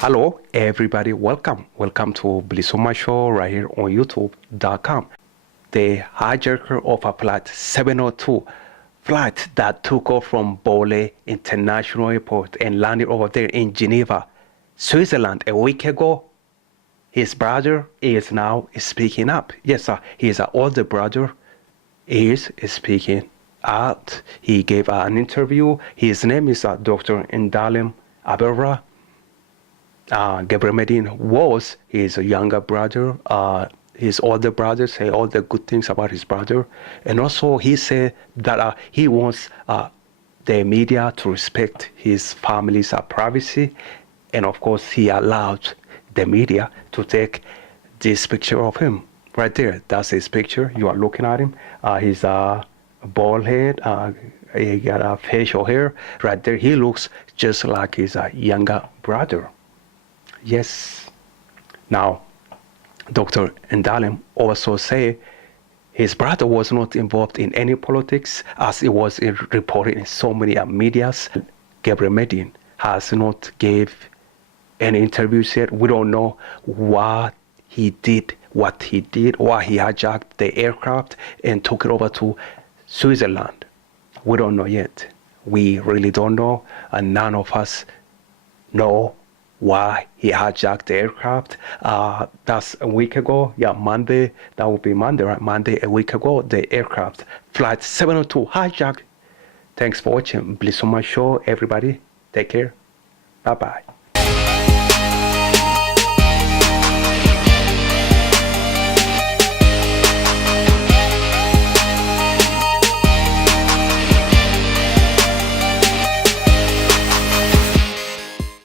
Hello, everybody. Welcome to bilisummaashow right here on YouTube.com. The hijacker of a flight 702 flight that took off from Bole International Airport and landed over there in Geneva, Switzerland a week ago. His brother is now speaking up. Yes, sir. His older brother is speaking out. He gave an interview. His name is Dr. Ndalim Abera. Gabriel Medin was his younger brother. His older brother say all the good things about his brother. And also he said that he wants the media to respect his family's privacy. And of course, he allowed the media to take this picture of him right there. That's his picture. You are looking at him. He's a bald head. He got a facial hair right there. He looks just like his younger brother. Yes. Now, Dr. Ndalim also say his brother was not involved in any politics, as it was reported in so many medias. Gabriel Medin has not gave any interviews yet. We don't know why he did what he did, why he hijacked the aircraft and took it over to Switzerland. We don't know yet. We really don't know, and none of us know why he hijacked the aircraft. That's a week ago. Yeah, Monday. That would be Monday, right? Monday, a week ago, the aircraft flight 702 hijacked. Thanks for watching bilisummaashow, everybody. Take care. Bye-bye.